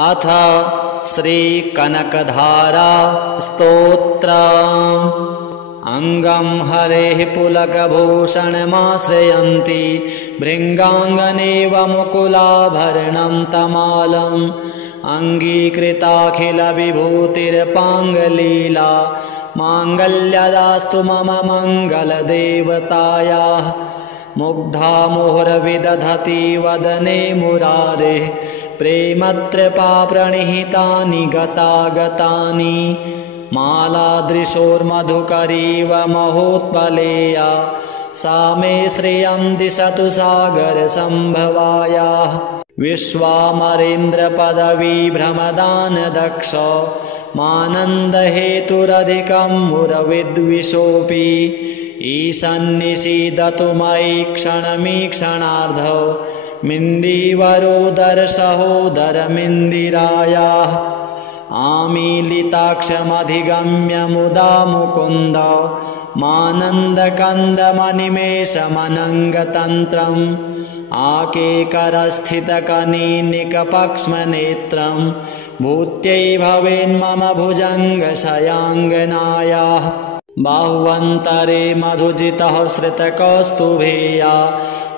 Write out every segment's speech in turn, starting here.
अथ श्रीकनकधारा स्तोत्रम्। अङ्गं हरेः पुलकभूषणमाश्रयन्ति भृङ्गाङ्गनेव मुकुलाभरणं तमालम्। अङ्गीकृताखिलविभूतिर्पाङ्गलीला माङ्गल्यदास्तु मम मङ्गलदेवतायाः। मुग्धा मुहुर्विदधति वदने मुरारेः प्रेमत्रपा प्रणिहितानि गतागतानि। मालादृशोर्मधुकरीव महोत्पलेया सा मे श्रियं दिशतु सागरसम्भवायाः। विश्वामरेन्द्रपदवीभ्रमदानदक्ष मानन्दहेतुरधिकं मुरविद्विषोऽपि। ईशन्निषीदतु मयि क्षणमीक्षणार्धौ मिन्दीवरोदरसहोदरमिन्दिरायाः। आमीलिताक्षमधिगम्य मुदा मुकुन्द मानन्दकन्दमनिमेषमनङ्गतन्त्रम्। आकेकरस्थितकनीनिकपक्ष्मनेत्रं भूत्यै भवेन्मम भुजङ्गशयाङ्गनायाः। बाह्वन्तरे मधुजितः श्रितकौस्तुभेया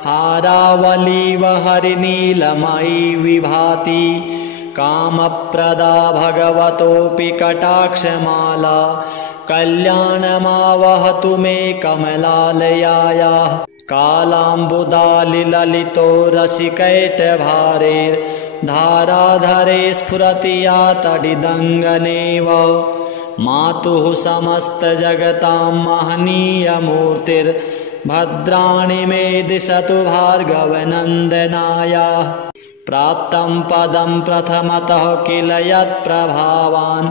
हारावलीव हरिनीलमयी विभाति। कामप्रदा भगवतोऽपि कटाक्षमाला कल्याणमावहतु मे कमलालयायाः। कालाम्बुदालिललितो रसिकैटभारेर्धाराधरे स्फुरति या तडिदङ्गनेव। मातुः समस्तजगतां महनीयमूर्तिर्भद्राणि मे दिशतु भार्गवनन्दनायाः। प्राप्तं पदं प्रथमतः किल यत्प्रभावान्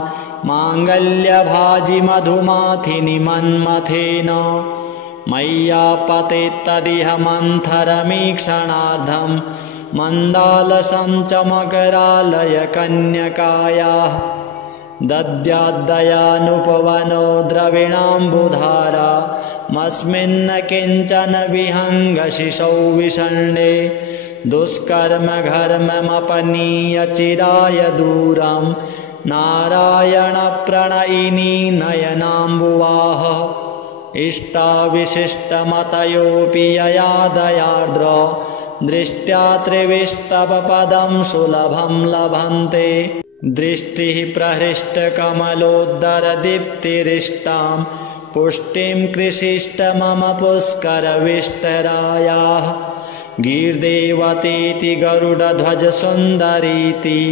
माङ्गल्यभाजि मधुमाथिनि मन्मथेन। मय्यापतेत्तदिह मन्थरमीक्षणार्धं मन्दालसं च मकरालय कन्यकायाः। दद्याद्दयानुपवनो द्रविणाम्बुधारा मस्मिन्न किञ्चन विहङ्गशिशौ विषण्णे। दुष्कर्मघर्ममपनीय चिराय दूरं नारायणप्रणयिनी नयनाम्बुवाः। इष्टाविशिष्टमतयोऽपि यया दयार्द्र दृष्ट्या त्रिविष्टपपदं सुलभं लभन्ते। दृष्टिः प्रहृष्टकमलोदरदीप्तिरिष्टां पुष्टिं कृषिष्ट मम पुष्करविष्टरायाः। गीर्देवतीति गरुडध्वजसुन्दरीति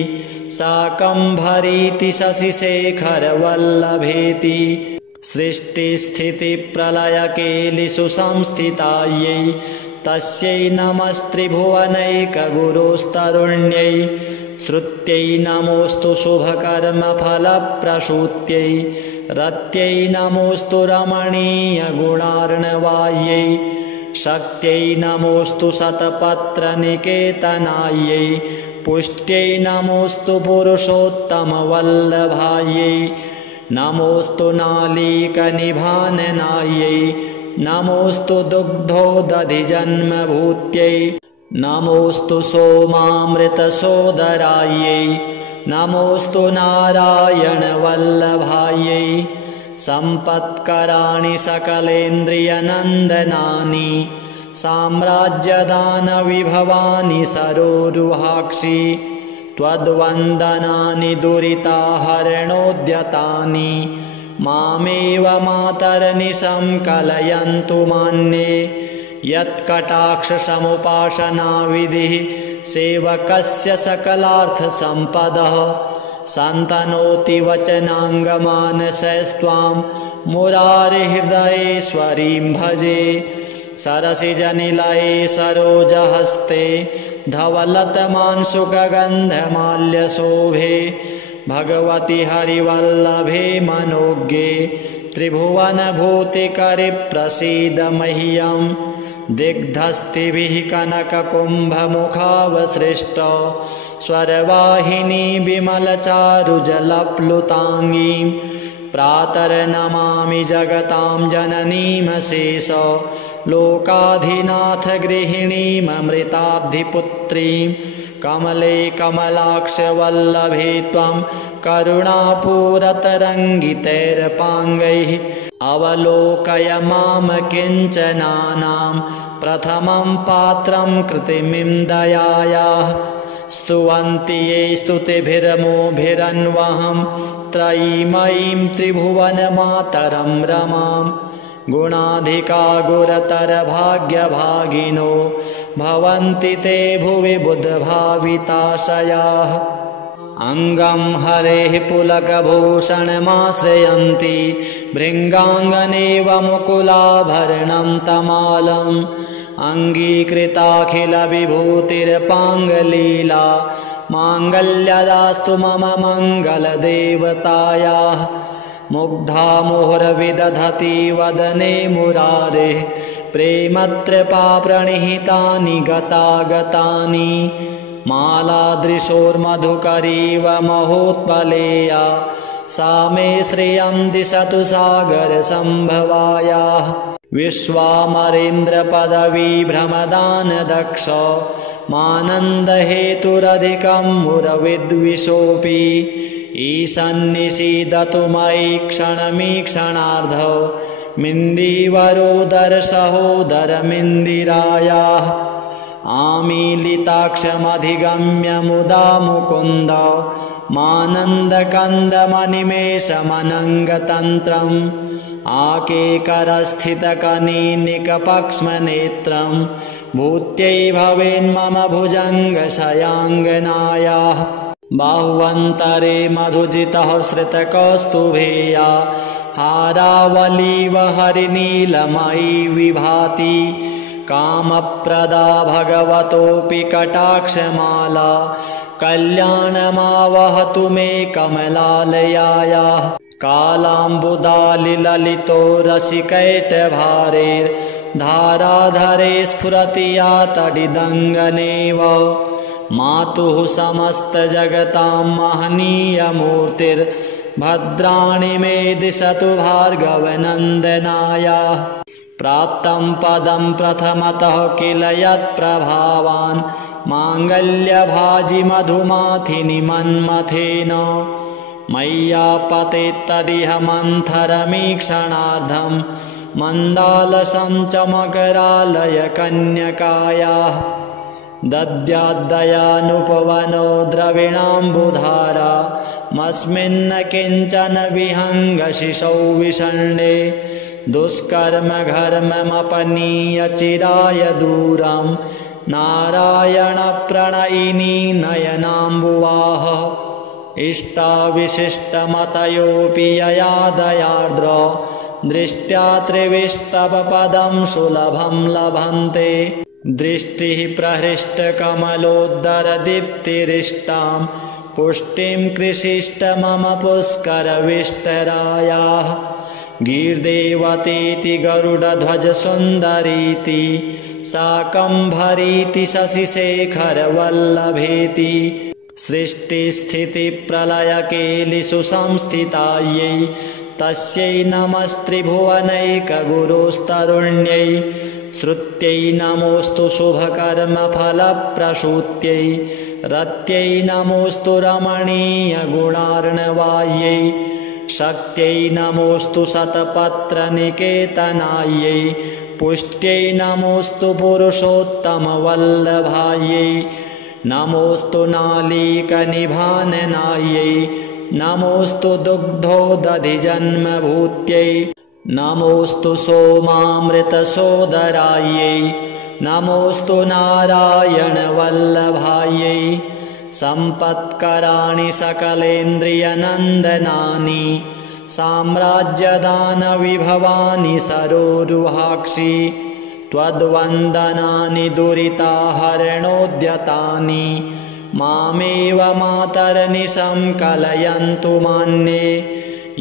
शाकम्भरीति शशिशेखरवल्लभेति। सृष्टिस्थितिप्रलयकेलिषु संस्थितायै तस्यै नमस्त्रिभुवनैकगुरुस्तरुण्यै। श्रुत्यै नमोऽस्तु शुभकर्मफलप्रसूत्यै रत्यै नमोऽस्तु रमणीयगुणार्णवायै। शक्त्यै नमोऽस्तु शतपत्रनिकेतनायै पुष्ट्यै नमोऽस्तु पुरुषोत्तमवल्लभायै। नमोऽस्तु नालीकनिभाननायै नमोऽस्तु दुग्धोदधिजन्मभूत्यै। नमोऽस्तु सोमामृतसोदरायै नमोऽस्तु नारायणवल्लभायै। सम्पत्कराणि सकलेन्द्रियनन्दनानि साम्राज्यदानविभवानि सरोरुहाक्षि। त्वद्वन्दनानि दुरिताहरणोद्यतानि मामेव मातरनिशं कलयन्तु मान्ये। यत्कटाक्षसमुपासनाविधिः सेवकस्य सकलार्थसम्पदः सन्तनोति वचनाङ्गमानसैस्त्वां मुरारिहृदयेश्वरीं भजे। सरसिजनिलये सरोजहस्ते धवलतमांशुकगन्धमाल्यशोभे। भगवति हरिवल्लभे मनोज्ञे त्रिभुवनभूतिकरे प्रसीद मह्यं। दिग्धस्तिभिः कनककुम्भमुखावसृष्ट स्वरवाहिनी विमलचारुजलप्लुताङ्गीं। प्रातर्नमामि जगतां जननीमशेष लोकाधिनाथ गृहिणीममृताब्धिपुत्रीं। कमले कमलाक्षवल्लभे त्वं करुणापूरतरङ्गितैरपाङ्गैः अवलोकय मां किञ्चनानां प्रथमं पात्रं कृतिमिं दयायाः स्तुवन्ति ये स्तुतिभिर्मोभिरन्वहं त्रयीमयीं त्रिभुवनमातरं रमां गुणाधिका गुरतरभाग्यभागिनो भवन्ति ते भुवि बुधभाविताशयाः अङ्गं हरेः पुलकभूषणमाश्रयन्ति भृङ्गाङ्गनेव मुकुलाभरणं तमालम् अङ्गीकृताखिलविभूतिर्पाङ्गलीला माङ्गल्यदास्तु मम मङ्गलदेवतायाः मुग्धा मुहुर्विदधति वदने मुरारेः प्रेमत्रपा प्रणिहितानि गतागतानि मालादृशोर्मधुकरीव महोत्पलेया सा मे श्रियं दिशतु सागरसम्भवायाः विश्वामरेन्द्रपदवीभ्रमदानदक्ष मानन्दहेतुरधिकं मुरविद्विषोऽपि ईशन्निषीदतु मयि क्षणमीक्षणार्धौ मिन्दीवरोदरसहोदरमिन्दिरायाः आमीलिताक्षमधिगम्य मुदा मुकुन्द मानन्दकन्दमनिमेषमनङ्गतन्त्रम् आकेकरस्थितकनीनिकपक्ष्मनेत्रं भूत्यै भवेन्मम भुजङ्गशयाङ्गनायाः बाह्वन्तरे मधुजितः श्रितकौस्तुभेया हारावलीव हरिनीलमयी विभाति कामप्रदा भगवतोऽपि कटाक्षमाला कल्याणमावहतु मे कमलालयायाः कालाम्बुदालिललितो रसिकैटभारेर्धाराधरे स्फुरति या तडिदङ्गनेव मातुः समस्तजगतां महनीयमूर्तिर्भद्राणि मे दिशतु भार्गवनन्दनायाः प्राप्तं पदं प्रथमतः किल यत्प्रभावान् माङ्गल्यभाजि मधुमाथिनि मन्मथेन मय्यापतेत्तदिह मन्थरमीक्षणार्धं मन्दालसं च मकरालय कन्यकायाः दद्याद्दयानुपवनो द्रविणाम्बुधारा मस्मिन्न किञ्चन विहङ्गशिशौ विषण्णे दुष्कर्म घर्ममपनीय चिराय दूरं नारायणप्रणयिनी नयनाम्बुवाः इष्टाविशिष्टमतयोऽपि यया दयार्द्र दृष्ट्या त्रिविष्टपपदं सुलभं लभन्ते दृष्टिः प्रहृष्टकमलोद्धरदीप्तिरिष्टां पुष्टिं कृषिष्ट मम पुष्करविष्टरायाः गीर्देवतीति गरुडध्वजसुन्दरीति शाकम्भरीति शशिशेखरवल्लभेति सृष्टिस्थितिप्रलयकेलिषु संस्थितायै तस्यै नमस्त्रिभुवनैकगुरोस्तरुण्यै श्रुत्यै नमोऽस्तु शुभकर्मफलप्रसूत्यै रत्यै नमोऽस्तु रमणीयगुणार्णवायै शक्त्यै नमोऽस्तु शतपत्रनिकेतनायै पुष्ट्यै नमोऽस्तु पुरुषोत्तमवल्लभायै नमोऽस्तु नालीकनिभाननायै नमोऽस्तु दुग्धोदधिजन्मभूत्यै नमोऽस्तु सोमामृतसोदरायै नमोऽस्तु नारायणवल्लभायै सम्पत्कराणि सकलेन्द्रियनन्दनानि साम्राज्यदानविभवानि सरोरुहाक्षि त्वद्वन्दनानि दुरिताहरणोद्यतानि मामेव मातरनिशं कलयन्तु मान्ये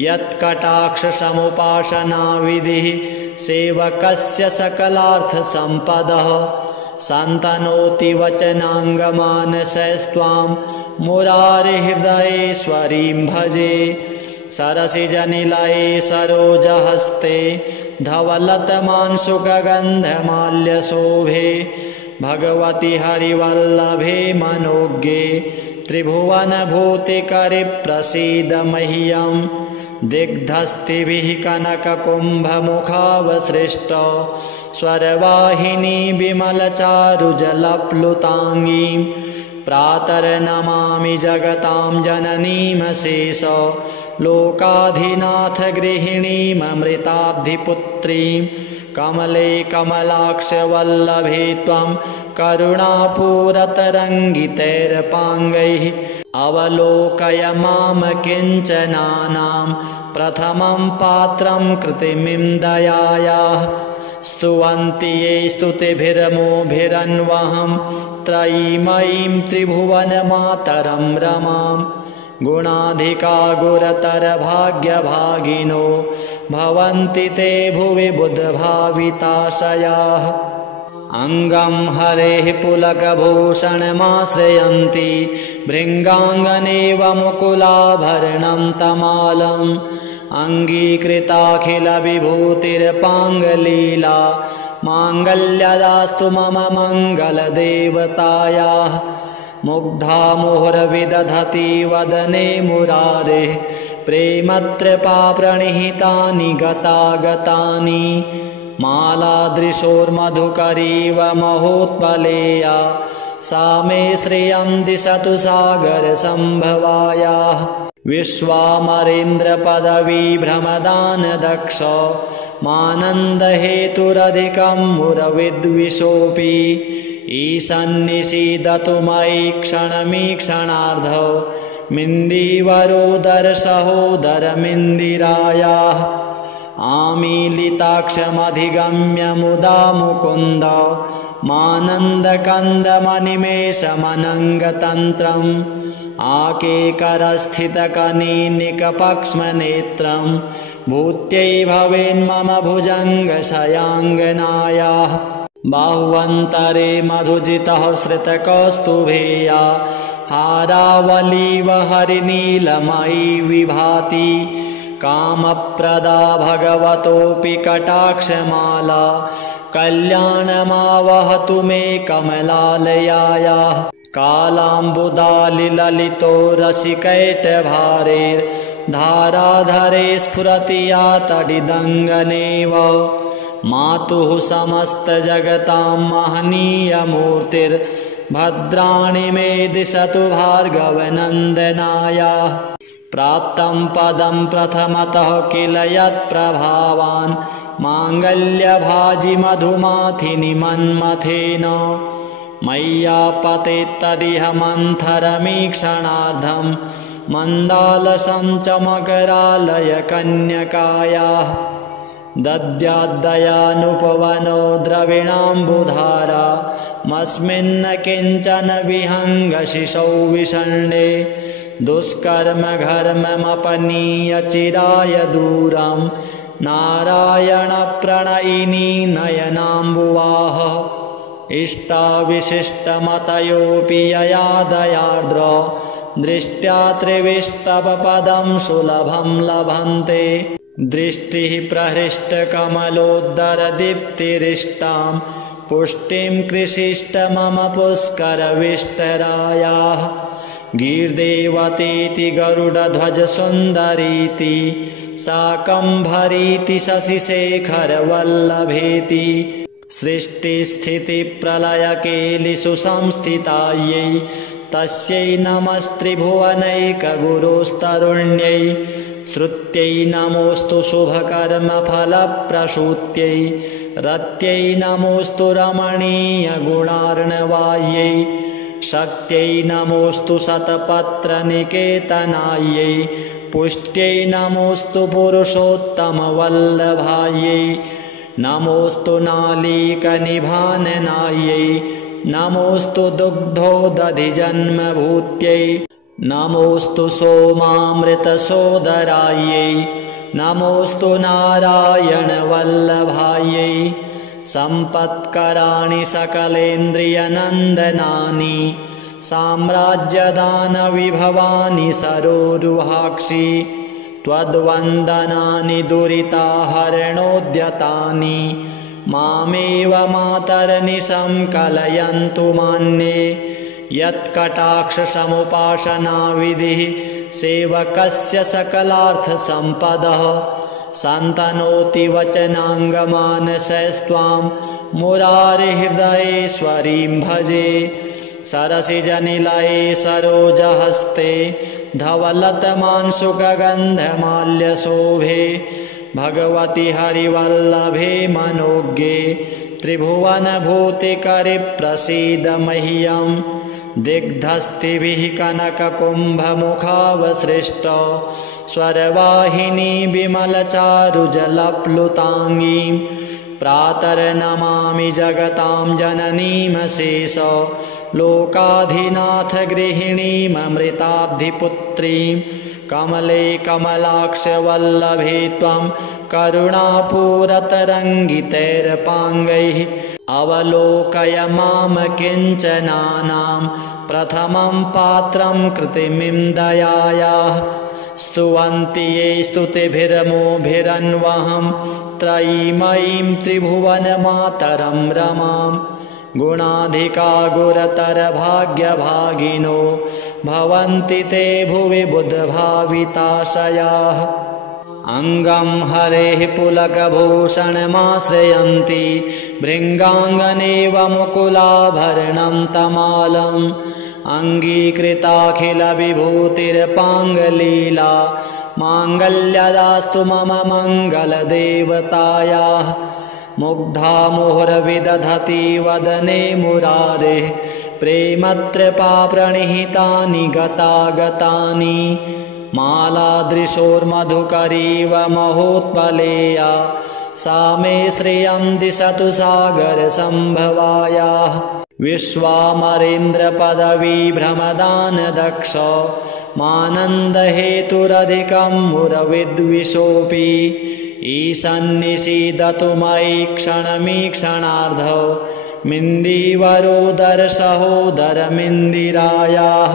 यत्कटाक्षसमुपासनाविधिः सेवकस्य सकलार्थसम्पदः सन्तनोति वचनाङ्गमानसस्त्वां मुरारिहृदयेश्वरीं भजे सरसिजनिलये सरोजहस्ते धवलतमांशुकगन्धमाल्यशोभे भगवति हरिवल्लभे मनोज्ञे त्रिभुवनभूतिकरि प्रसीद मह्यं दिग्धस्तिभिः कनककुम्भमुखावसृष्ट स्वरवाहिनी विमलचारुजलप्लुताङ्गीं प्रातर्नमामि जगतां जननीमशेष लोकाधिनाथ गृहिणीममृताब्धिपुत्रीं कमले कमलाक्षवल्लभे त्वं करुणापूरतरङ्गितैरपाङ्गैः अवलोकय मां किञ्चनानां प्रथमं पात्रं कृतिमिं दयायाः स्तुवन्ति ये स्तुतिभिर्मोभिरन्वहं त्रयीमयीं त्रिभुवनमातरं रमां गुणाधिका गुरतरभाग्यभागिनो भवन्ति ते भुवि बुधभाविताशयाः अङ्गं हरेः पुलकभूषणमाश्रयन्ति भृङ्गाङ्गनेव मुकुलाभरणं तमालम् अङ्गीकृताखिलविभूतिर्पाङ्गलीला माङ्गल्यदास्तु मम मङ्गलदेवतायाः मुग्धा मुहुर्विदधति वदने मुरारेः प्रेमत्रपाप्रणिहितानि गतागतानि मालादृशोर्मधुकरीव महोत्पलेया सा मे श्रियं दिशतु सागरसम्भवायाः विश्वामरेन्द्रपदवीभ्रमदानदक्ष मानन्दहेतुरधिकं मुरविद्विषोऽपि ईशन्निषीदतु मयि क्षणमीक्षणार्धौ मिन्दीवरोदरसहोदरमिन्दिरायाः आमीलिताक्षमधिगम्य मुदा मुकुन्द मानन्दकन्दमनिमेषमनङ्गतन्त्रम् आकेकरस्थितकनीनिकपक्ष्मनेत्रं भूत्यै भवेन्मम भुजङ्गशयाङ्गनायाः बाह्वन्तरे मधुजितः श्रितकौस्तुभेया हारावलीव हरिनीलमयी विभाति कामप्रदा भगवतोऽपि कटाक्षमाला कल्याणमावहतु मे कमलालयायाः कालाम्बुदालिललितो रसिकैटभारेर्धाराधरे स्फुरति या तडिदङ्गनेव मातुः समस्तजगतां महनीयमूर्तिर्भद्राणि मे दिशतु भार्गवनन्दनायाः प्राप्तं पदं प्रथमतः किल यत्प्रभावान् माङ्गल्यभाजि मधुमाथिनि मन्मथेन मय्यापतेत्तदिह मन्थरमीक्षणार्धं मन्दालसं च मकरालय कन्यकायाः दद्याद्दयानुपवनो द्रविणाम्बुधारा मस्मिन्न किञ्चन विहङ्गशिशौ विषण्णे दुष्कर्म घर्ममपनीय चिराय दूरं नारायण प्रणयिनी नयनाम्बुवाह इष्टाविशिष्टमतयोऽपि यया दयार्द्र दृष्ट्या त्रिविष्टपपदं सुलभं लभन्ते दृष्टिः प्रहृष्टकमलोद्धरदीप्तिरिष्टां पुष्टिं कृषिष्ट मम पुष्करविष्टरायाः गीर्देवतीति गरुडध्वजसुन्दरीति शाकम्भरीति शशिशेखरवल्लभेति सृष्टिस्थितिप्रलयकेलिषु संस्थितायै तस्यै नमस्त्रिभुवनैकगुरोस्तरुण्यै श्रुत्यै नमोऽस्तु शुभकर्मफलप्रसूत्यै रत्यै नमोऽस्तु रमणीयगुणार्णवायै शक्त्यै नमोऽस्तु शतपत्रनिकेतनायै पुष्ट्यै नमोऽस्तु पुरुषोत्तमवल्लभायै नमोऽस्तु नालीकनिभाननायै नमोऽस्तु दुग्धोदधिजन्मभूत्यै नमोऽस्तु सोमामृतसोदरायै नमोऽस्तु नारायणवल्लभायै सम्पत्कराणि सकलेन्द्रियनन्दनानि साम्राज्यदानविभवानि सरोरुहाक्षि त्वद्वन्दनानि दुरिताहरणोद्यतानि मामेव मातर्निशं कलयन्तु मान्ये यत्कटाक्षसमुपासनाविधिः सेवकस्य सकलार्थसम्पदः सन्तनोति वचनाङ्गमानसस्त्वां मुरारिहृदयेश्वरीं भजे सरसिजनिलये सरोजहस्ते धवलतमांशुकगन्धमाल्यशोभे भगवति हरिवल्लभे मनोज्ञे त्रिभुवनभूतिकरि प्रसीद मह्यं दिग्धस्तिभिः कनककुम्भमुखावसृष्ट स्वरवाहिनी विमलचारुजलप्लुताङ्गीं प्रातर्नमामि जगतां जननीमशेष लोकाधिनाथ गृहिणीममृताब्धिपुत्रीं कमले कमलाक्षवल्लभे त्वं करुणापूरतरङ्गितैरपाङ्गैः अवलोकय मां किञ्चनानां प्रथमं पात्रं कृतिमिं दयायाः स्तुवन्ति ये स्तुतिभिर्मोभिरन्वहं त्रयीमयीं त्रिभुवनमातरं रमां गुणाधिका गुरतर भाग्यभागिनो भवन्ति ते भुवि बुधभाविताशयाः अङ्गं हरेः पुलकभूषणमाश्रयन्ति भृङ्गाङ्गनेव मुकुलाभरणं तमालम् अङ्गीकृताखिलविभूतिर्पाङ्गलीला माङ्गल्यदास्तु मम मङ्गलदेवतायाः मुग्धा मुहुर्विदधति वदने मुरारेः प्रेमत्रपा प्रणिहितानि गतागतानि मालादृशोर्मधुकरीव महोत्पलेया सा मे श्रियं दिशतु सागरसम्भवायाः विश्वामरेन्द्रपदवी भ्रमदानदक्ष मानन्दहेतुरधिकं मुरविद्विषोऽपि ईशन्निषीदतु मयि क्षणमीक्षणार्धौ मिन्दीवरोदरसहोदरमिन्दिरायाः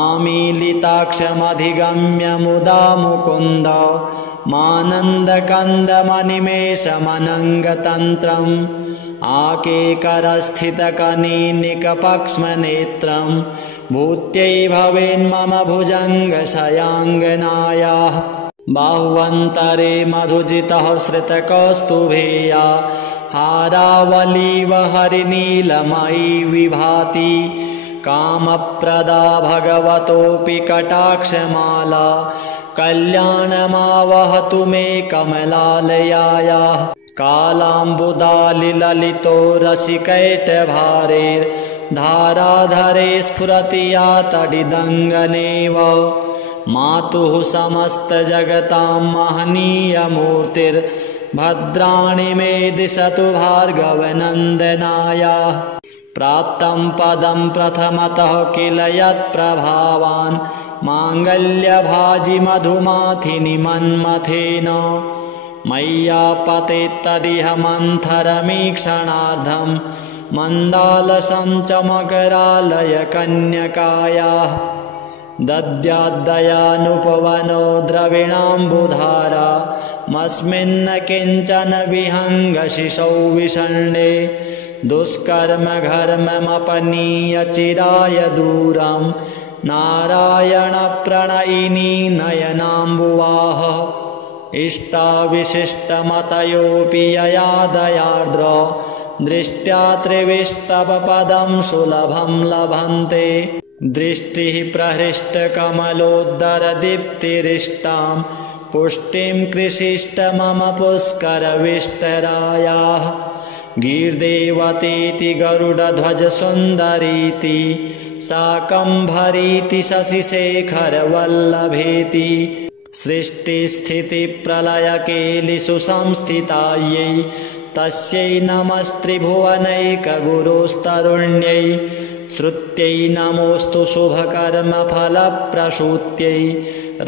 आमीलिताक्षमधिगम्य मुदा मुकुन्द मानन्दकन्दमनिमेषमनङ्गतन्त्रम् आकेकरस्थितकनीनिकपक्ष्मनेत्रं भूत्यै भवेन्मम भुजङ्गशयाङ्गनायाः बाह्वन्तरे मधुजितः श्रितकौस्तुभेया हारावलीव हरिनीलमयी विभाति कामप्रदा भगवतोऽपि कटाक्षमाला कल्याणमावहतु मे कमलालयायाः कालाम्बुदालिललितो रसिकैटभारेर्धाराधरे स्फुरति या तडिदङ्गनेव मातुः समस्तजगतां महनीयमूर्तिर्भद्राणि मे दिशतु भार्गवनन्दनायाः प्राप्तं पदं प्रथमतः किल यत्प्रभावान् माङ्गल्यभाजि मधुमाथिनि मन्मथेन मय्यापतेत्तदिह मन्थरमीक्षणार्धं मन्दालसं च मकरालय कन्यकायाः दद्याद्दयानुपवनो द्रविणाम्बुधारा मस्मिन्न किञ्चन विहङ्गशिशौ विषण्णे दुष्कर्मघर्ममपनीय चिराय दूरं नारायणप्रणयिनी नयनाम्बुवाः इष्टाविशिष्टमतयोऽपि यया दयार्द्र दृष्ट्या त्रिविष्टपपदं सुलभं लभन्ते दृष्टिः प्रहृष्टकमलोद्धरदीप्तिरिष्टां पुष्टिं कृषिष्ट मम पुष्करविष्टरायाः गीर्देवतीति गरुडध्वजसुन्दरीति शाकम्भरीति शशिशेखरवल्लभेति सृष्टिस्थितिप्रलयकेलिषु संस्थितायै तस्यै नमस्त्रिभुवनैकगुरोस्तरुण्यै श्रुत्यै नमोऽस्तु शुभकर्मफलप्रसूत्यै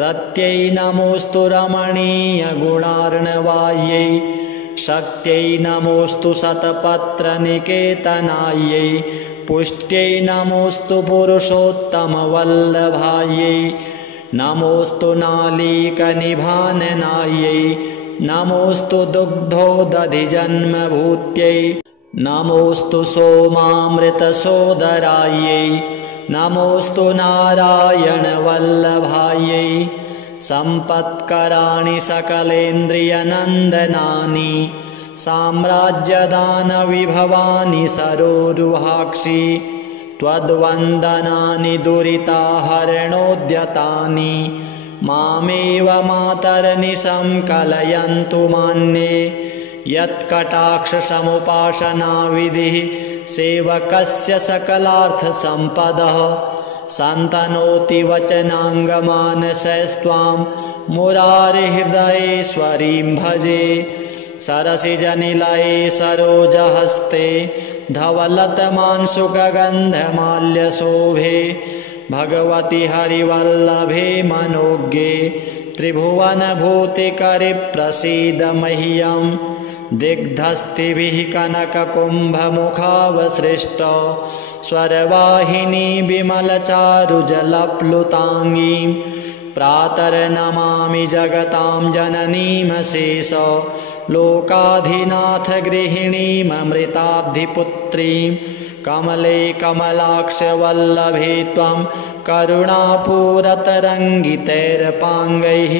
रत्यै नमोऽस्तु रमणीयगुणार्णवायै शक्त्यै नमोऽस्तु शतपत्रनिकेतनायै पुष्ट्यै नमोऽस्तु पुरुषोत्तमवल्लभायै नमोऽस्तु नालीकनिभाननायै नमोऽस्तु दुग्धोदधिजन्मभूत्यै नमोऽस्तु सोमामृतसोदरायै नमोऽस्तु नारायणवल्लभायै सम्पत्कराणि सकलेन्द्रियनन्दनानि साम्राज्यदानविभवानि सरोरुहाक्षि त्वद्वन्दनानि दुरिताहरणोद्यतानि मामेव मातर्निशं कलयन्तु मान्ये यत्कटाक्षसमुपासनाविधिः सेवकस्य सकलार्थसम्पदः सन्तनोति वचनाङ्गमानसैस्त्वां मुरारिहृदयेश्वरीं भजे सरसिजनिलये सरोजहस्ते धवलतमांशुकगन्धमाल्यशोभे भगवति हरिवल्लभे मनोज्ञे त्रिभुवनभूतिकरि प्रसीद मह्यं दिग्धस्तिभिः कनककुम्भमुखावसृष्ट स्वरवाहिनी विमलचारुजलप्लुताङ्गीं प्रातर्नमामि जगतां जननीमशेष लोकाधिनाथ गृहिणीममृताब्धिपुत्रीं कमले कमलाक्षवल्लभे त्वं करुणापूरतरङ्गितैरपाङ्गैः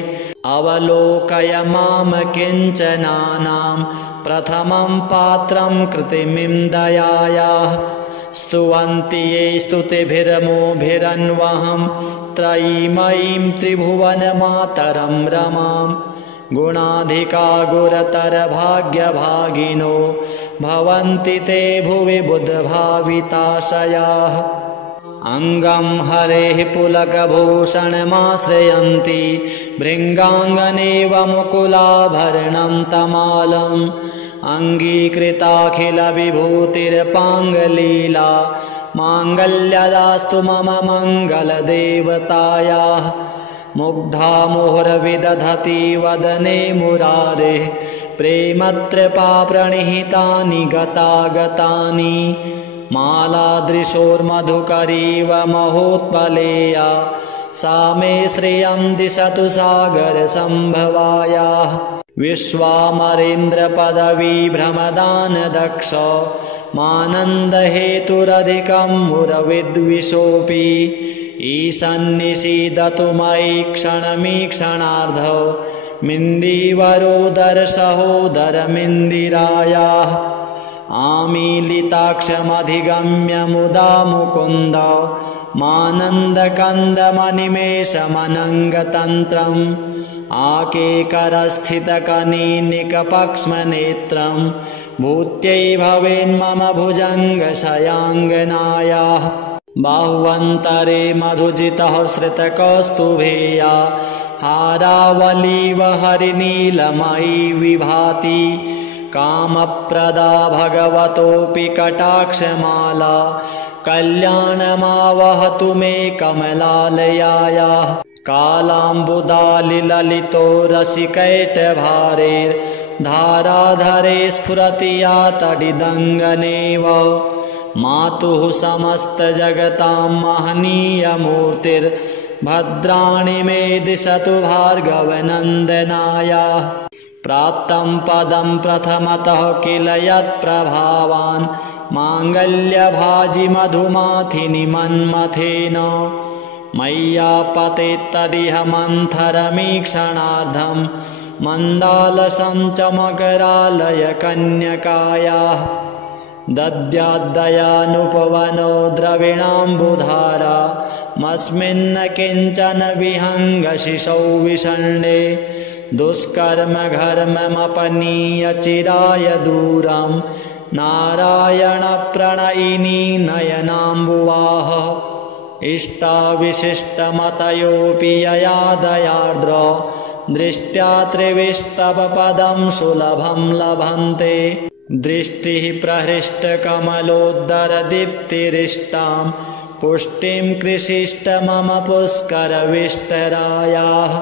अवलोकय मां किञ्चनानां प्रथमं पात्रं कृतिमिं दयायाः स्तुवन्ति ये स्तुतिभिर्मोभिरन्वहं त्रयीमयीं त्रिभुवनमातरं रमां गुणाधिका गुरतरभाग्यभागिनो भवन्ति ते भुवि बुधभाविताशयाः अङ्गं हरेः पुलकभूषणमाश्रयन्ति भृङ्गाङ्गनेव मुकुलाभरणं तमालम् अङ्गीकृताखिलविभूतिर्पाङ्गलीला माङ्गल्यदास्तु मम मङ्गलदेवतायाः मुग्धा मुहुर्विदधति वदने मुरारेः प्रेमत्रपाप्रणिहितानि गतागतानि मालादृशोर्मधुकरीव महोत्पलेया सा मे श्रियं दिशतु सागरसम्भवायाः विश्वामरेन्द्रपदवीभ्रमदानदक्ष मानन्दहेतुरधिकं मुरविद्विषोऽपि ईशन्निषीदतु मयि क्षणमीक्षणार्धौ मिन्दीवरोदरसहोदरमिन्दिरायाः आमीलिताक्षमधिगम्य मुदा मुकुन्द मानन्दकन्दमनिमेषमनङ्गतन्त्रम् आकेकरस्थितकनीनिकपक्ष्मनेत्रं भूत्यै भवेन्मम भुजङ्गशयाङ्गनायाः बाह्वन्तरे मधुजितः श्रितकौस्तुभेया हारावलीव हरिनीलमयी विभाति कामप्रदा भगवतोऽपि कटाक्षमाला कल्याणमावहतु मे कमलालयायाः कालाम्बुदालिललितो रसिकैटभारेर्धाराधरे स्फुरति या तडिदङ्गनेव मातुः समस्तजगतां महनीयमूर्तिर्भद्राणि मे दिशतु भार्गवनन्दनायाः प्राप्तं पदं प्रथमतः किल यत्प्रभावान् माङ्गल्यभाजि मधुमाथिनि मन्मथेन मय्यापतेत्तदिह मन्थरमीक्षणार्धं मन्दालसं च मकरालय कन्यकायाः दद्याद्दयानुपवनो द्रविणाम्बुधारा मस्मिन्न किञ्चन विहङ्गशिशौ विषण्णे दुष्कर्मघर्ममपनीय चिराय दूरं नारायणप्रणयिनी नयनाम्बुवाः इष्टाविशिष्टमतयोऽपि यया दयार्द्र दृष्ट्या त्रिविष्टपपदं सुलभं लभन्ते दृष्टिः प्रहृष्टकमलोद्धरदीप्तिरिष्टां पुष्टिं कृषिष्ट मम पुष्करविष्टरायाः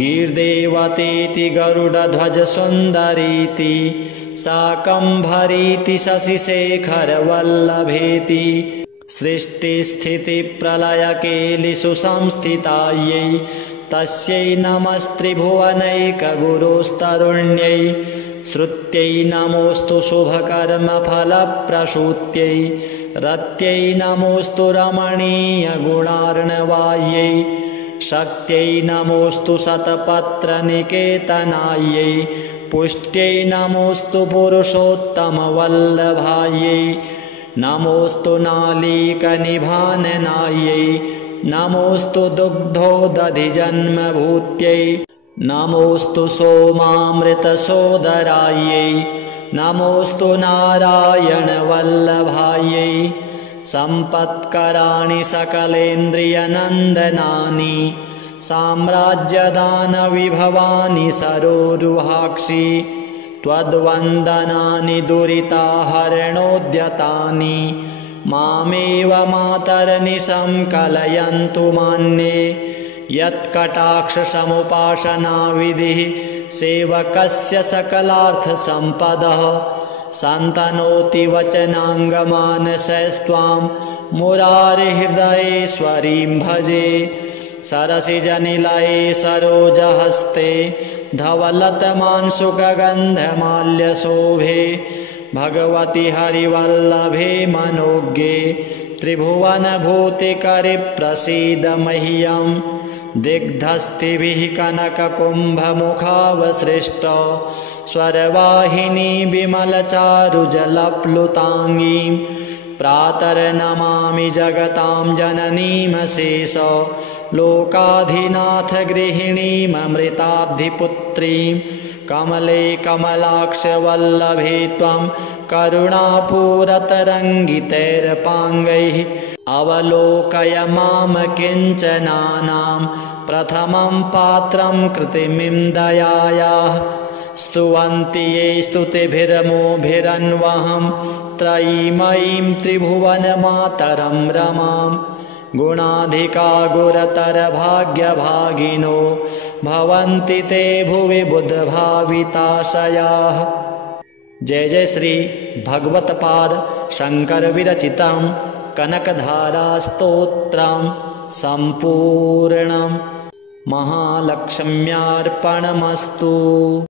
गीर्देवतीति गरुडध्वजसुन्दरीति शाकम्भरीति शशिशेखरवल्लभेति सृष्टिस्थितिप्रलयकेलिषु संस्थितायै तस्यै नमस्त्रिभुवनैकगुरुस्तरुण्यै श्रुत्यै नमोऽस्तु शुभकर्मफलप्रसूत्यै रत्यै नमोऽस्तु रमणीयगुणार्णवायै शक्त्यै नमोऽस्तु शतपत्रनिकेतनायै पुष्ट्यै नमोऽस्तु पुरुषोत्तमवल्लभायै नमोऽस्तु नालीकनिभाननायै नमोऽस्तु दुग्धोदधिजन्मभूत्यै नमोऽस्तु सोमामृतसोदरायै नमोऽस्तु नारायणवल्लभायै सम्पत्कराणि सकलेन्द्रियनन्दनानि साम्राज्यदानविभवानि सरोरुहाक्षि त्वद्वन्दनानि दुरिताहरणोद्यतानि मामेव मातर्निशं कलयन्तु मान्ये यत्कटाक्षसमुपासनाविधिः सेवकस्य सकलार्थसम्पदः सन्तनोति वचनाङ्गमानसस्त्वां मुरारिहृदयेश्वरीं भजे सरसिजनिलये सरोजहस्ते धवलतमांशुकगन्धमाल्यशोभे भगवति हरिवल्लभे मनोज्ञे त्रिभुवनभूतिकरि प्रसीद मह्यं दिग्धस्तिभिः कनककुम्भमुखावसृष्ट स्वरवाहिनी विमलचारुजलप्लुताङ्गीं प्रातर्नमामि जगतां जननीमशेष लोकाधिनाथ गृहिणीममृताब्धिपुत्रीं कमले कमलाक्षवल्लभे त्वं करुणापूरतरङ्गितैरपाङ्गैः अवलोकय मां किञ्चनानां प्रथमं पात्रं कृतिमिं दयायाः स्तुवन्ति ये स्तुतिभिर्मोभिरन्वहं त्रयीमयीं त्रिभुवनमातरं रमां गुणाधिका गुरतरभाग्यभागिनो भवन्ति ते भुवि बुधभाविताशयाः। जय जय श्री भगवत्पाद शंकर विरचितं कनकधारास्तोत्रं सम्पूर्णं महालक्ष्म्यार्पणमस्तु।